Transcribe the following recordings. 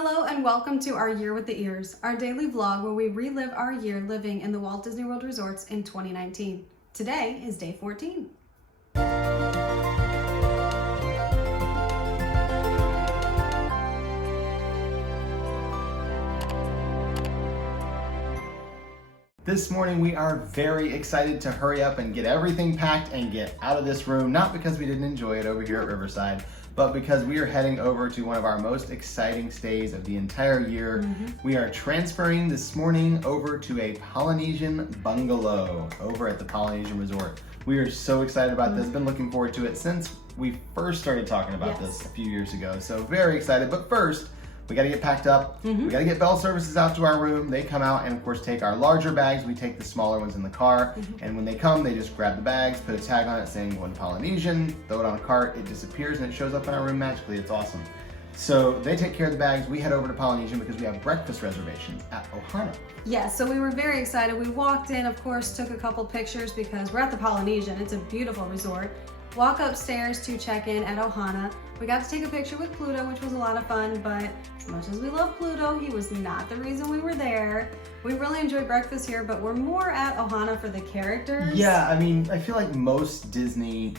Hello and welcome to our Year with the Ears, our daily vlog where we relive our year living in the Walt Disney World resorts in 2019. Today is day 14. This morning we are very excited to hurry up and get everything packed and get out of this room, not because we didn't enjoy it over here at Riverside, but because we are heading over to one of our most exciting stays of the entire year. We are transferring this morning over to a Polynesian bungalow over at the Polynesian Resort. We are so excited about this, been looking forward to it since we first started talking about this a few years ago. So very excited, but first, we gotta get packed up. We gotta get bell services out to our room. They come out and of course take our larger bags. We take the smaller ones in the car. And when they come, they just grab the bags, put a tag on it saying going to Polynesian, throw it on a cart, it disappears and it shows up in our room magically. It's awesome. So they take care of the bags. We head over to Polynesian because we have breakfast reservations at Ohana. Yeah, so we were very excited. We walked in, of course, took a couple pictures because we're at the Polynesian. It's a beautiful resort. Walk upstairs to check in at Ohana. We got to take a picture with Pluto, which was a lot of fun, but as much as we love Pluto, he was not the reason we were there. We really enjoyed breakfast here, but we're more at Ohana for the characters. Yeah, I mean, I feel like most Disney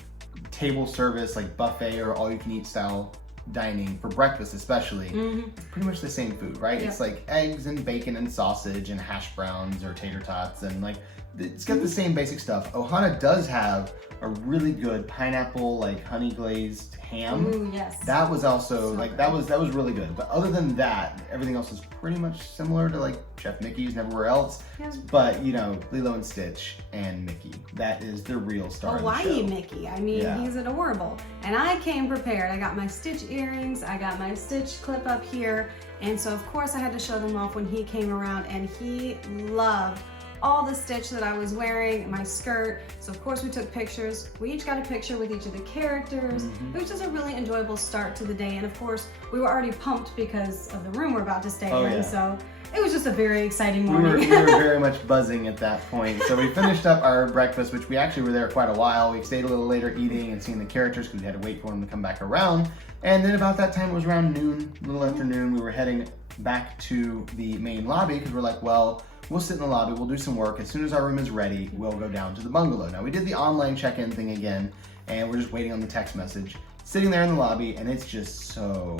table service, like buffet or all-you-can-eat style dining for breakfast especially, it's pretty much the same food, right? It's like eggs and bacon and sausage and hash browns or tater tots and like it's got the same basic stuff. Ohana does have a really good pineapple like honey glazed ham. Ooh, yes. That was also So like good. that was really good. But other than that, everything else is pretty much similar to like Chef Mickey's and everywhere else. Yeah. But you know, Lilo and Stitch and Mickey, that is the real star of the Hawaii show. Mickey. I mean, he's adorable. And I came prepared. I got my Stitch earrings, I got my Stitch clip up here, and so of course I had to show them off when he came around, and he loved all the Stitch that I was wearing, my skirt. So of course we took pictures. We each got a picture with each of the characters. It was just a really enjoyable start to the day, and of course we were already pumped because of the room we're about to stay in. So it was just a very exciting morning. We were very much buzzing at that point. So we finished up our breakfast, which we actually were there quite a while. We stayed a little later eating and seeing the characters because we had to wait for them to come back around. And then about that time, it was around noon, a little after noon, we were heading back to the main lobby because we're like, well, we'll sit in the lobby, we'll do some work. As soon as our room is ready, we'll go down to the bungalow. Now we did the online check-in thing again, and we're just waiting on the text message. Sitting there in the lobby, and it's just so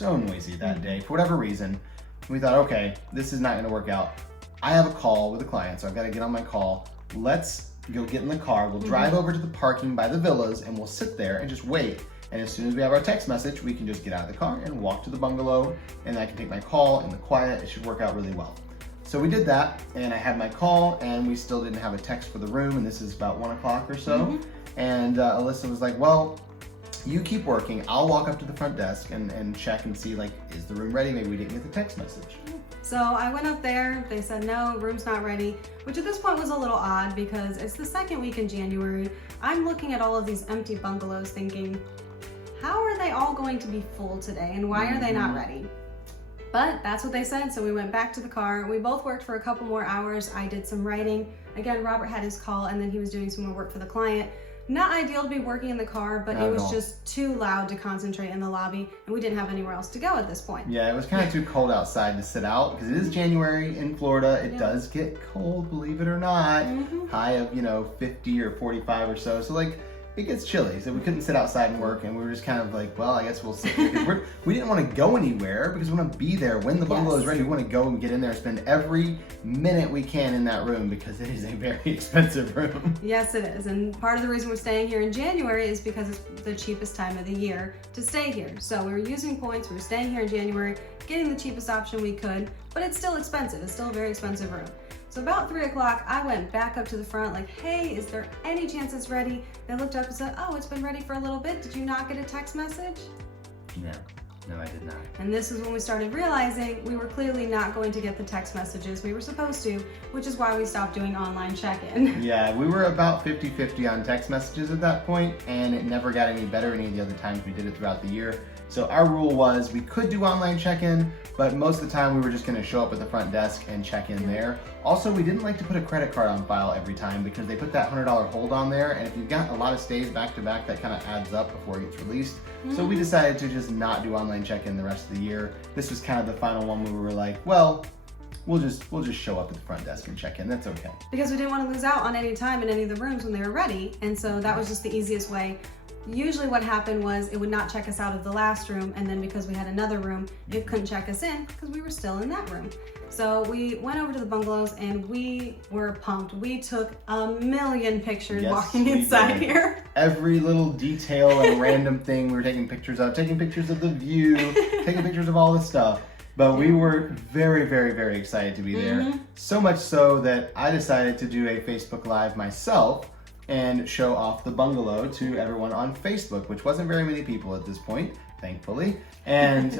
noisy that day. For whatever reason, we thought, okay, this is not gonna work out. I have a call with a client, so I've gotta get on my call. Let's go get in the car. We'll drive over to the parking by the villas, and we'll sit there and just wait. And as soon as we have our text message, we can just get out of the car and walk to the bungalow, and I can take my call in the quiet. It should work out really well. So we did that, and I had my call, and we still didn't have a text for the room, and this is about 1 o'clock or so. And Alyssa was like, well, you keep working. I'll walk up to the front desk and check and see, like, is the room ready? Maybe we didn't get the text message. So I went up there, they said, no, room's not ready, which at this point was a little odd because it's the second week in January. I'm looking at all of these empty bungalows thinking, how are they all going to be full today and why are they not ready? But that's what they said, so we went back to the car. We both worked for a couple more hours. I did some writing. Again, Robert had his call and then he was doing some more work for the client. Not ideal to be working in the car, but it was just too loud to concentrate in the lobby, and we didn't have anywhere else to go at this point. Yeah, it was kind of too cold outside to sit out because it is January in Florida. It does get cold, believe it or not. High of, 50 or 45 or so. So like, it gets chilly, so we couldn't sit outside and work, and we were just kind of like, well, I guess we'll sit here. We didn't want to go anywhere because we want to be there when the bungalow is ready. We want to go and get in there and spend every minute we can in that room because it is a very expensive room. Yes, it is, and part of the reason we're staying here in January is because it's the cheapest time of the year to stay here. So we were using points, we were staying here in January, getting the cheapest option we could, but it's still expensive. It's still a very expensive room. So about 3 o'clock, I went back up to the front like, hey, is there any chance it's ready? They looked up and said, oh, it's been ready for a little bit. Did you not get a text message? No, I did not. And this is when we started realizing we were clearly not going to get the text messages we were supposed to, which is why we stopped doing online check-in. Yeah, we were about 50-50 on text messages at that point, and it never got any better any of the other times we did it throughout the year. So our rule was we could do online check-in, but most of the time we were just gonna show up at the front desk and check in there. Also, we didn't like to put a credit card on file every time because they put that $100 hold on there, and if you've got a lot of stays back to back, that kind of adds up before it gets released. So we decided to just not do online check-in the rest of the year. This was kind of the final one where we were like, well, we'll just show up at the front desk and check in. That's okay. Because we didn't want to lose out on any time in any of the rooms when they were ready, and so that was just the easiest way. Usually what happened was it would not check us out of the last room, and then because we had another room, it couldn't check us in because we were still in that room. So we went over to the bungalows and we were pumped. We took a million pictures walking inside here. Every little detail and random thing we were taking pictures of the view, taking pictures of all the stuff. But we were very, very, very excited to be there. So much so that I decided to do a Facebook Live myself and show off the bungalow to everyone on Facebook, which wasn't very many people at this point, thankfully. And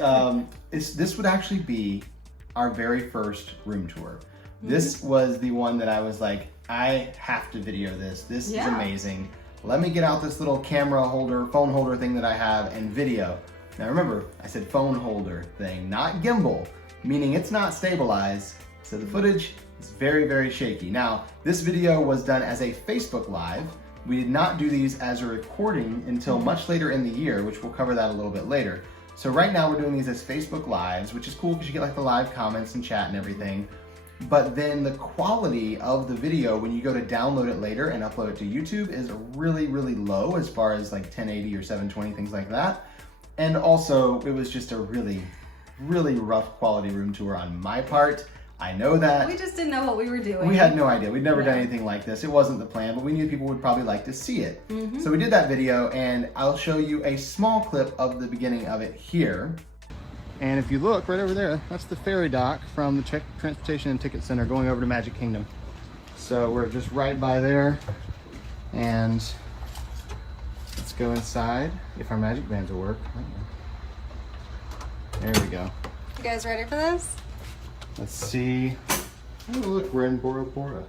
this would actually be our very first room tour. This was the one that I was like, I have to video this. This is amazing. Let me get out this little camera holder, phone holder thing that I have and video. Now remember, I said phone holder thing, not gimbal, meaning it's not stabilized. So the footage is very, very shaky. Now, this video was done as a Facebook Live. We did not do these as a recording until much later in the year, which we'll cover that a little bit later. So right now we're doing these as Facebook Lives, which is cool because you get like the live comments and chat and everything. But then the quality of the video when you go to download it later and upload it to YouTube is really, really low as far as like 1080 or 720, things like that. And also it was just a really, really rough quality room tour on my part. I know that. We just didn't know what we were doing. We had no idea. We'd never done anything like this. It wasn't the plan, but we knew people would probably like to see it. So we did that video, and I'll show you a small clip of the beginning of it here. And if you look right over there, that's the ferry dock from the Transportation and Ticket Center going over to Magic Kingdom. So we're just right by there, and let's go inside if our magic bands will work. There we go. You guys ready for this? Let's see. Oh, look, we're in Bora Bora.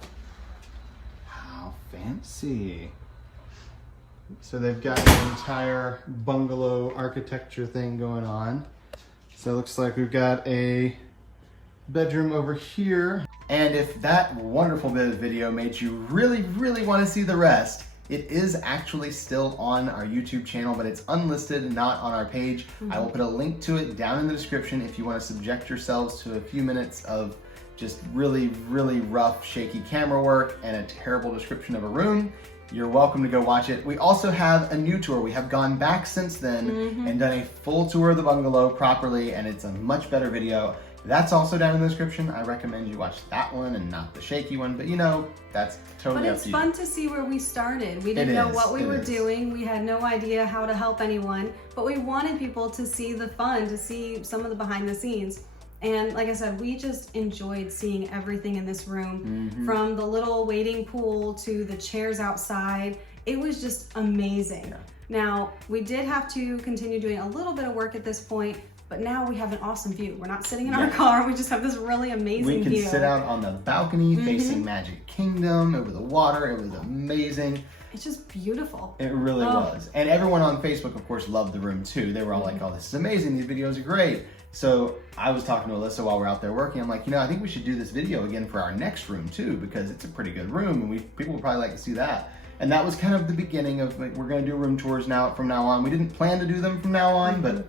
How fancy. So they've got an entire bungalow architecture thing going on. So it looks like we've got a bedroom over here. And if that wonderful bit of video made you really, really want to see the rest, it is actually still on our YouTube channel, but it's unlisted, not on our page. I will put a link to it down in the description if you want to subject yourselves to a few minutes of just really, really rough, shaky camera work and a terrible description of a room. You're welcome to go watch it. We also have a new tour. We have gone back since then and done a full tour of the bungalow properly, and it's a much better video. That's also down in the description. I recommend you watch that one and not the shaky one, but you know, that's totally up to you. But it's fun to see where we started. We didn't know what we were doing. We had no idea how to help anyone, but we wanted people to see the fun, to see some of the behind the scenes. And like I said, we just enjoyed seeing everything in this room, from the little waiting pool to the chairs outside. It was just amazing. Now, we did have to continue doing a little bit of work at this point, but now we have an awesome view. We're not sitting in our car. We just have this really amazing view. We can sit out on the balcony facing Magic Kingdom over the water. It was amazing. It's just beautiful. It really was. And everyone on Facebook, of course, loved the room too. They were all like, oh, this is amazing. These videos are great. So I was talking to Alyssa while we're out there working. I'm like, you know, I think we should do this video again for our next room too, because it's a pretty good room and people would probably like to see that. And that was kind of the beginning of, like, we're going to do room tours from now on. We didn't plan to do them from now on, but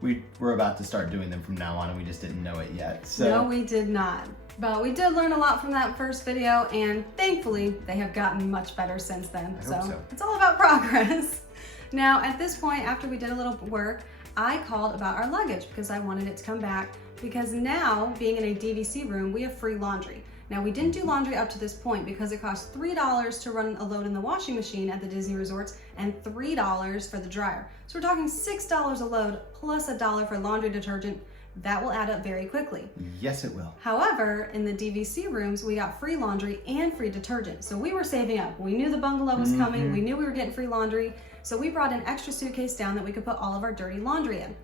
we were about to start doing them from now on, and we just didn't know it yet. So no, we did not. But we did learn a lot from that first video, and thankfully they have gotten much better since then. I hope so. It's all about progress. Now, at this point, after we did a little work, I called about our luggage because I wanted it to come back, because now, being in a DVC room, we have free laundry. Now, we didn't do laundry up to this point because it costs $3 to run a load in the washing machine at the Disney resorts and $3 for the dryer. So we're talking $6 a load plus $1 for laundry detergent. That will add up very quickly. Yes, it will. However, in the DVC rooms, we got free laundry and free detergent. So we were saving up. We knew the bungalow was coming. We knew we were getting free laundry. So we brought an extra suitcase down that we could put all of our dirty laundry in.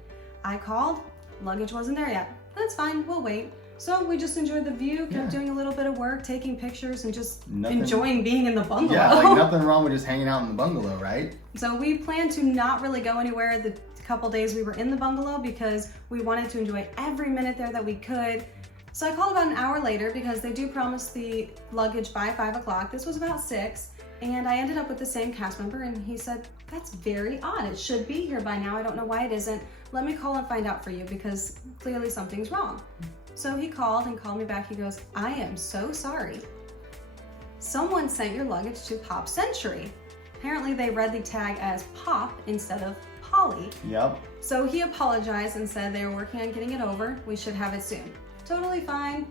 I called, luggage wasn't there yet. That's fine, we'll wait. So we just enjoyed the view, kept doing a little bit of work, taking pictures, and just enjoying being in the bungalow. Yeah, like nothing wrong with just hanging out in the bungalow, right? So we plan to not really go anywhere couple days we were in the bungalow because we wanted to enjoy every minute there that we could. So I called about an hour later because they do promise the luggage by 5 o'clock. This was about 6. And I ended up with the same cast member and he said, that's very odd. It should be here by now. I don't know why it isn't. Let me call and find out for you because clearly something's wrong. So he called me back. He goes, I am so sorry. Someone sent your luggage to Pop Century. Apparently they read the tag as Pop instead of Polly. Yep. So he apologized and said they were working on getting it over. We should have it soon. Totally fine.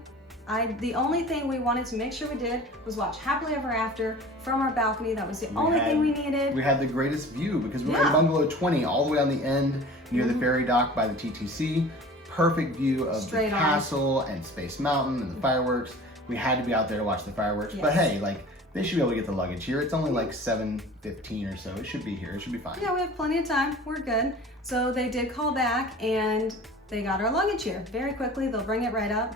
The only thing we wanted to make sure we did was watch Happily Ever After from our balcony. That was the only thing we needed. We had the greatest view because we were in bungalow 20 all the way on the end near the ferry dock by the TTC. Perfect view of the castle and Space Mountain and the fireworks. We had to be out there to watch the fireworks. Yes. But hey, like they should be able to get the luggage here. It's only like 7:15 or so. It should be here. It should be fine. Yeah, we have plenty of time. We're good. So they did call back and they got our luggage here very quickly. They'll bring it right up.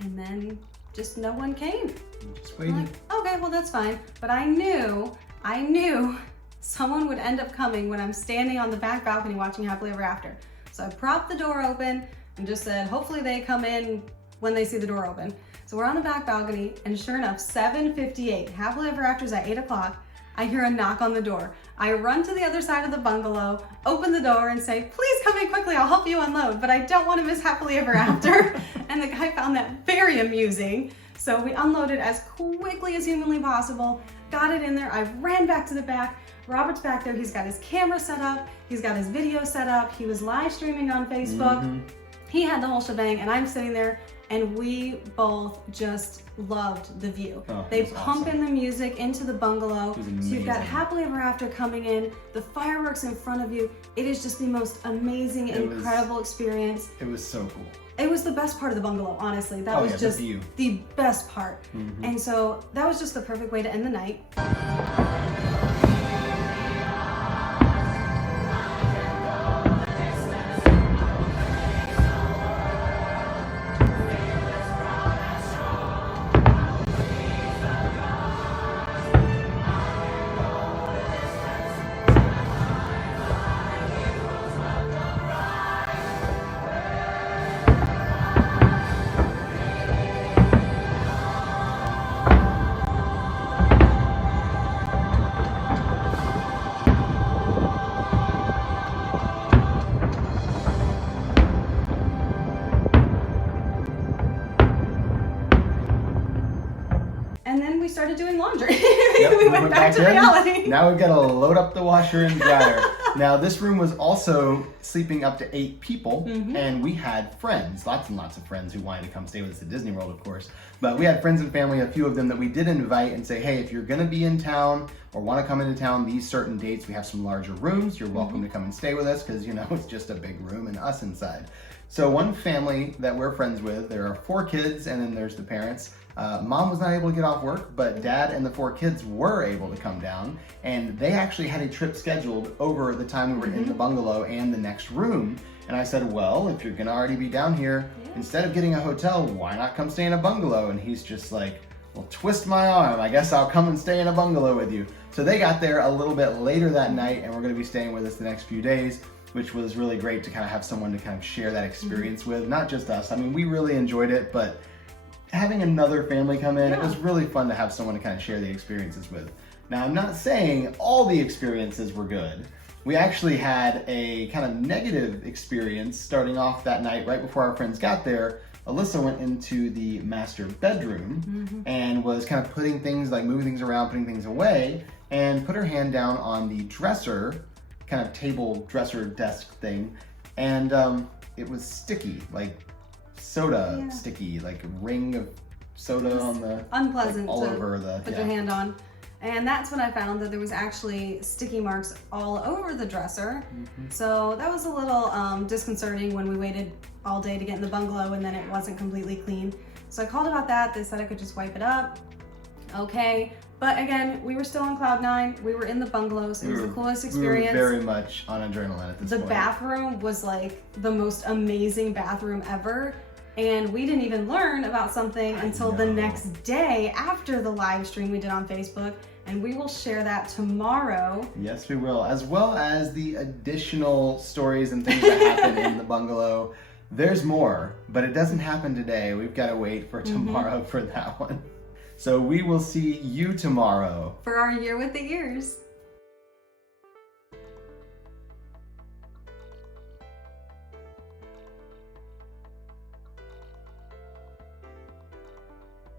And then just no one came. Just waited. Like, okay, well that's fine. But I knew someone would end up coming when I'm standing on the back balcony watching Happily Ever After. So I propped the door open and just said, hopefully they come in when they see the door open. So we're on the back balcony and sure enough, 7:58, Happily Ever After's at 8 o'clock. I hear a knock on the door. I run to the other side of the bungalow, open the door and say, please come in quickly, I'll help you unload, but I don't want to miss Happily Ever After. And the guy found that very amusing. So we unloaded as quickly as humanly possible, got it in there. I ran back to the back. Robert's back there. He's got his camera set up. He's got his video set up. He was live streaming on Facebook. He had the whole shebang and I'm sitting there and we both just loved the view. Oh, they pump in the music into the bungalow. So you've got Happily Ever After coming in, the fireworks in front of you. It is just the most amazing, incredible experience. It was so cool. It was the best part of the bungalow, honestly. That was just the best part. And so that was just the perfect way to end the night. Started doing laundry. Yep, we went back to reality. Now we've got to load up the washer and dryer. Now this room was also sleeping up to 8 people and we had friends, lots and lots of friends who wanted to come stay with us at Disney World, of course. But we had friends and family, a few of them that we did invite and say, hey, if you're gonna be in town or wanna come into town these certain dates, we have some larger rooms. You're welcome to come and stay with us because you know it's just a big room and us inside. So one family that we're friends with, there are 4 kids and then there's the parents. Mom was not able to get off work, but Dad and the 4 kids were able to come down, and they actually had a trip scheduled over the time we were in the bungalow and the next room. And I said, well, if you're gonna already be down here, instead of getting a hotel, why not come stay in a bungalow? And he's just like, well, twist my arm. I guess I'll come and stay in a bungalow with you. So they got there a little bit later that night, and we're gonna be staying with us the next few days, which was really great to kind of have someone to kind of share that experience with, not just us. I mean, we really enjoyed it, but having another family come in, it was really fun to have someone to kind of share the experiences with. Now, I'm not saying all the experiences were good. We actually had a kind of negative experience starting off that night right before our friends got there. Alyssa went into the master bedroom and was kind of putting things, like moving things around, putting things away, and put her hand down on the dresser, kind of table dresser desk thing, and it was sticky, like soda sticky, like a ring of soda on the unpleasant like all over the put your hand on. And that's when I found that there was actually sticky marks all over the dresser. So that was a little disconcerting when we waited all day to get in the bungalow and then it wasn't completely clean. So I called about that. They said I could just wipe it up. Okay. But again, we were still on cloud 9. We were in the bungalows. It was the coolest experience. We were very much on adrenaline at this point. The bathroom was like the most amazing bathroom ever. And we didn't even learn about something until the next day after the live stream we did on Facebook. and we will share that tomorrow. Yes, we will, as well as the additional stories and things that happen in the bungalow. There's more, but it doesn't happen today. We've got to wait for tomorrow for that one. So we will see you tomorrow For our Year with the Ears.